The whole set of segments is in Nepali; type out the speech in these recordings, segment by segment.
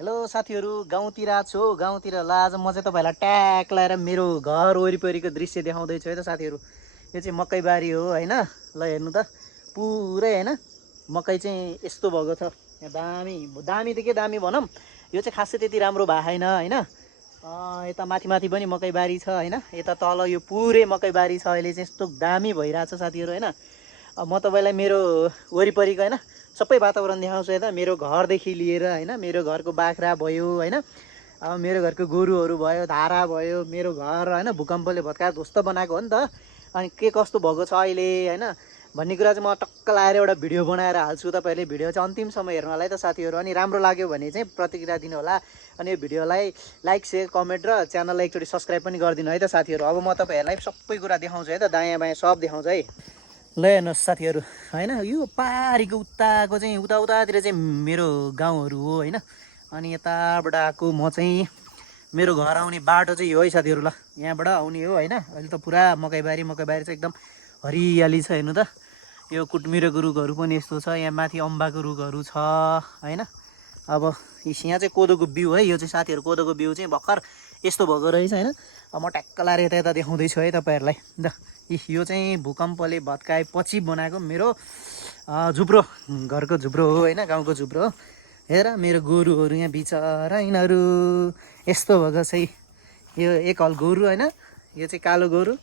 हेलो साथीहरू, गाउँतिर छु। गाउँतिर ल आज म चाहिँ तपाईँलाई ट्याक लाएर मेरो घर वरिपरिको दृश्य देखाउँदैछु है त साथीहरू। यो चाहिँ मकैबारी हो होइन। ल हेर्नु त पुरै होइन मकै चाहिँ यस्तो भएको छ। यहाँ दामी दामी त के दामी भनौँ, यो चाहिँ खासै त्यति राम्रो भएको छैन होइन। यता माथि माथि पनि मकैबारी छ होइन। यता तल यो पुरै मकैबारी छ। अहिले चाहिँ यस्तो दामी भइरहेछ साथीहरू होइन। म तपाईँलाई मेरो वरिपरिको होइन सबै वातावरण देखाउँछु यता। मेरो घरदेखि लिएर होइन, मेरो घरको बाख्रा भयो होइन, अब मेरो घरको गोरुहरू भयो, धारा भयो, मेरो घर होइन भूकम्पले भत्काएर ध्वस्त बनाएको हो नि त। अनि के कस्तो भएको छ अहिले होइन भन्ने कुरा चाहिँ म टक्क लाएर एउटा भिडियो बनाएर हाल्छु। तपाईँहरूले भिडियो चाहिँ अन्तिमसम्म हेर्नु होला है त साथीहरू। अनि राम्रो लाग्यो भने चाहिँ प्रतिक्रिया दिनु होला। अनि यो भिडियोलाई लाइक सेयर कमेन्ट र च्यानललाई एकचोटि सब्सक्राइब पनि गरिदिनु है त साथीहरू। अब म तपाईँहरूलाई सबै कुरा देखाउँछु है त, दायाँ बायाँ सब देखाउँछु है। ल हेर्नुहोस् साथीहरू होइन, यो पारीको उताको चाहिँ उतातिर चाहिँ मेरो गाउँहरू हो होइन। अनि यताबाट आएको म चाहिँ मेरो घर आउने बाटो चाहिँ यो है साथीहरू। ल यहाँबाट आउने हो होइन। अहिले त पुरा मकैबारी चाहिँ एकदम हरियाली छ। हेर्नु त यो कुटमिरेको रुखहरू पनि यस्तो छ। यहाँ माथि अम्बाको रुखहरू छ होइन। अब यहाँ चाहिँ कोदोको बिउ है, यो चाहिँ साथीहरू कोदोको बिउ चाहिँ भर्खर यस्तो भएको रहेछ होइन। अब म ट्याक्क लाएर यता यता देखाउँदैछु है तपाईँहरूलाई। ल यो चाहिँ भूकम्पले भत्काएपछि बनाएको मेरो झुप्रो, घरको झुप्रो हो होइन, गाउँको झुप्रो हो। हेर मेरो गोरुहरू यहाँ बिचरा यिनीहरू यस्तो भएको चाहिँ यो एक हल गोरु होइन। यो चाहिँ कालो गोरु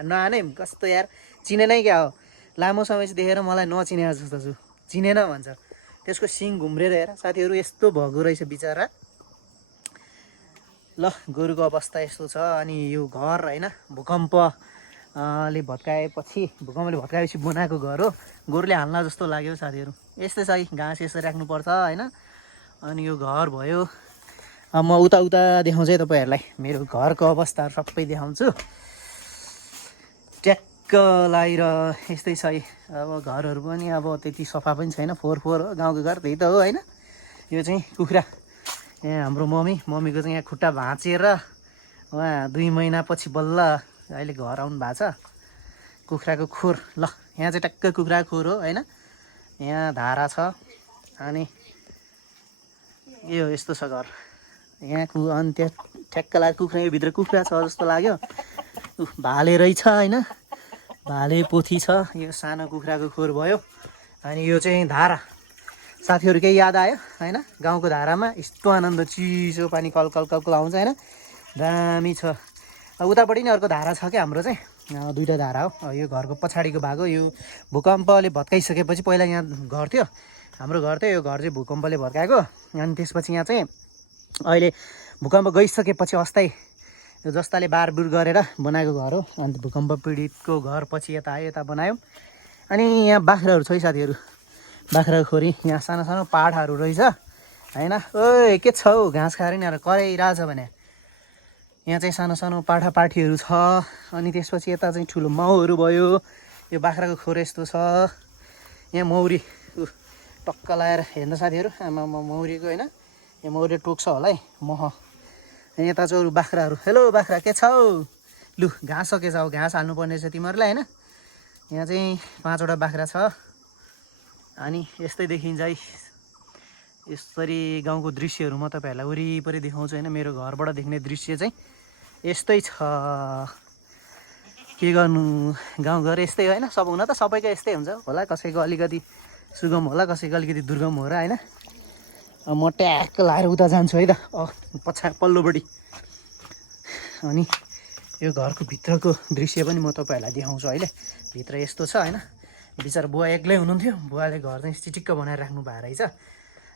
नआने कस्तो यार चिनेनै क्या हो। लामो समयपछि देखेर मलाई नचिने जस्तो छु, चिनेन भन्छ। त्यसको सिङ घुम्रेर हेर साथीहरू यस्तो भएको रहेछ बिचरा। ल गोरुको अवस्था यस्तो छ। अनि यो घर होइन भूकम्पले भत्काएपछि बनाएको घर हो। गोरुले हाल्न जस्तो लाग्यो साथीहरू। यस्तै छ है, घाँस यसरी राख्नुपर्छ होइन। अनि यो घर भयो। अब म उता देखाउँछु है तपाईँहरूलाई। मेरो घरको अवस्थाहरू सबै देखाउँछु ट्याक्क लाएर। यस्तै छ है। अब घरहरू पनि अब त्यति सफा पनि छैन, फोहोर हो गाउँको घर, त्यही त हो होइन। यो चाहिँ कुखुरा, यहाँ हाम्रो मम्मीको चाहिँ यहाँ खुट्टा भाँचिएर उहाँ 2 महिनापछि बल्ल अहिले घर आउनु भएको छ। कुखुराको खोर, ल यहाँ चाहिँ ट्याक्क कुखुराको खोर हो होइन। यहाँ धारा छ अनि यो यस्तो छ घर। यहाँको अनि त्यहाँ ठ्याक्क लाग्यो कुखुरा, यो भित्र कुखुरा छ जस्तो लाग्यो। भाले रहेछ होइन, भाले पोथी छ। यो सानो कुखुराको खोर भयो। अनि यो चाहिँ धारा साथीहरू, केही याद आयो होइन। गाउँको धारामा यस्तो आनन्द, चिसो पानी कल आउँछ होइन, दामी छ। उतापट्टि नै अर्को धारा छ क्या हाम्रो चाहिँ, 2टा धारा हो। यो घरको पछाडिको भाग हो। यो भूकम्पले भत्काइसकेपछि पहिला यहाँ घर थियो, हाम्रो घर थियो। यो घर चाहिँ भूकम्पले भत्काएको। अनि त्यसपछि यहाँ चाहिँ अहिले भूकम्प गइसकेपछि अस्थायी यो जस्ताले बारबुर गरेर बनाएको घर हो। अन्त भूकम्प पीडितको घर पछि यता आयो, यता बनायो। अनि यहाँ बाख्राहरू छ है साथीहरू, बाख्राको खोरी। यहाँ सानो सानो पाठाहरू रहेछ होइन। ओए के छ हौ, घाँस खाएर नि कराइरहेछ भने। यहाँ चाहिँ सानो सानो पाठापाठीहरू छ। अनि त्यसपछि यता चाहिँ ठुलो माउहरू भयो। यो बाख्राको खोर यस्तो छ। यहाँ मौरी टक्क लाएर हेर्नु साथीहरू, आमा मौरीको होइन। यहाँ मौरीले टोक्छ होला है मह। अनि यता चाहिँ अरू बाख्राहरू। हेलो बाख्रा के छ हौ, लु घाँस सकेछ, अब घाँस हाल्नुपर्ने छ तिमीहरूलाई होइन। यहाँ चाहिँ 5वटा बाख्रा छ। अनि यस्तै देखिन्छ है। यसरी गाउँको दृश्यहरू म तपाईँहरूलाई वरिपरि देखाउँछु होइन। मेरो घरबाट देख्ने दृश्य चाहिँ यस्तै छ। के गर्नु, गाउँघर यस्तै होइन। सब हुन त सबैको यस्तै हुन्छ होला, कसैको अलिकति सुगम होला, कसैको अलिकति दुर्गम होला होइन। म ट्याक्क लाएर उता जान्छु है त, पल्लोपट्टि। अनि यो घरको भित्रको दृश्य पनि म तपाईँहरूलाई देखाउँछु अहिले। भित्र यस्तो छ होइन। बिचरा बुवा एक्लै हुनुहुन्थ्यो, बुवाले घर चाहिँ चिटिक्क बनाएर राख्नु भएको रहेछ।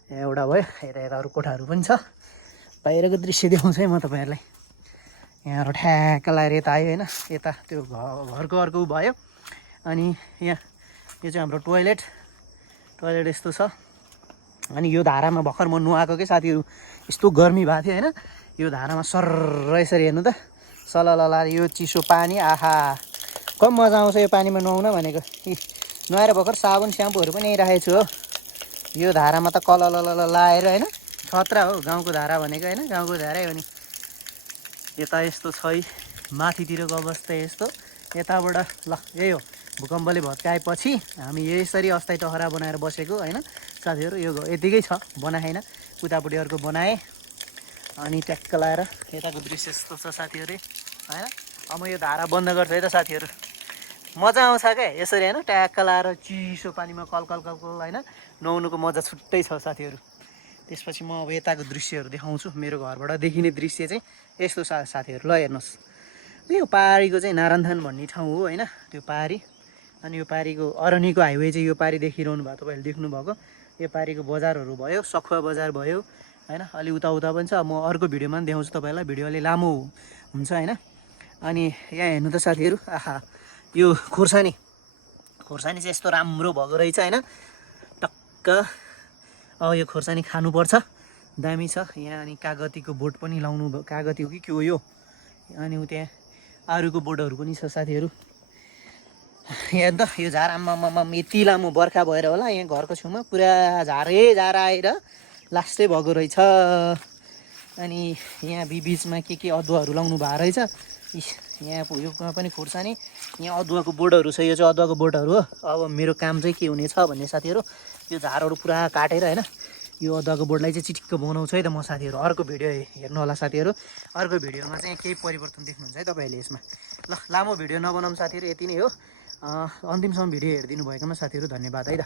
एउटा भयो, यता अरू कोठाहरू पनि छ। बाहिरको दृश्य देखाउँछु है म तपाईँहरूलाई। यहाँबाट ठ्याक्क लाएर यता आयो होइन। यता त्यो घरको अर्को भयो। अनि यहाँ यो चाहिँ हाम्रो टोइलेट यस्तो छ। अनि यो धारामा भर्खर म नुहाएको के साथीहरू, यस्तो गर्मी भएको थियो होइन। यो धारामा सर्र यसरी हेर्नु त, सललला यो चिसो पानी, आहा कम मजा आउँछ यो पानीमा नुहाउन भनेको। नुहाएर भर्खर साबुन स्याम्पूहरू पनि राखेको छु हो। यो धारामा त कललल लाएर होइन, खतरा हो गाउँको धारा भनेको होइन। गाउँको धारै हो नि। यता यस्तो छ है, माथितिरको अवस्था यस्तो। यताबाट ल यही हो, भूकम्पले भत्काएपछि हामी यसरी अस्थायी टहरा बनाएर बसेको होइन साथीहरू। यो यतिकै छ, बनाएन। उतापट्टि अर्को बनाएँ अनि ट्याक्क लाएर यताको दृश्य यस्तो छ साथीहरू होइन। अब म यो धारा बन्द गर्छु है त साथीहरू। मजा आउँछ क्या यसरी होइन, ट्याक्क लाएर चिसो पानीमा कलकल कलकल होइन नुहाउनुको मजा छुट्टै छ साथीहरू। त्यसपछि म अब यताको दृश्यहरू देखाउँछु। मेरो घरबाट देखिने दृश्य चाहिँ यस्तो साथीहरू। ल हेर्नुहोस्, यो पारीको चाहिँ नारायणथान भन्ने ठाउँ हो होइन, त्यो पारी। अनि यो पारीको अरनिको हाइवे चाहिँ यो पारी देखिरहनु भयो, तपाईँहरूले देख्नुभएको। यो पारीको बजारहरू भयो, सखुवा बजार भयो होइन, अलि उता उता पनि छ। म अर्को भिडियोमा पनि देखाउँछु तपाईँलाई, भिडियो अलि लामो हुन्छ होइन। अनि यहाँ हेर्नु त साथीहरू, आहा यो खोर्सानी चाहिँ यस्तो राम्रो भएको रहेछ होइन, टक्क। अब यो खोर्सानी खानुपर्छ, दामी छ यहाँ। अनि कागतीको बोट पनि लाउनु, कागती हो कि के हो यो। अनि त्यहाँ आरुको बोटहरू पनि छ साथीहरू। यहाँ त यो झार आम्मामा यति लामो बर्खा भएर होला यहाँ घरको छेउमा पुरा झारै झार आएर लास्टै भएको रहेछ। अनि यहाँ बिचमा के अदुवाहरू लाउनु भएको रहेछ। यहाँ योमा पनि खोर्सानी, यहाँ अदुवाको बोटहरू छ। यो चाहिँ अदुवाको बोटहरू हो। अब मेरो काम चाहिँ के हुनेछ भन्ने साथीहरू, यो झारहरू पुरा काटेर होइन यो अदुवाको बोटलाई चाहिँ चिटिक्क बनाउँछु है त म साथीहरू। अर्को भिडियो हेर्नु होला साथीहरू, अर्को भिडियोमा चाहिँ केही परिवर्तन देख्नुहुन्छ है तपाईँहरूले यसमा। ल लामो भिडियो नबनाउँ साथीहरू, यति नै हो। अन्तिमसम्म भिडियो हेरिदिनु भएकोमा साथीहरू धन्यवाद है त।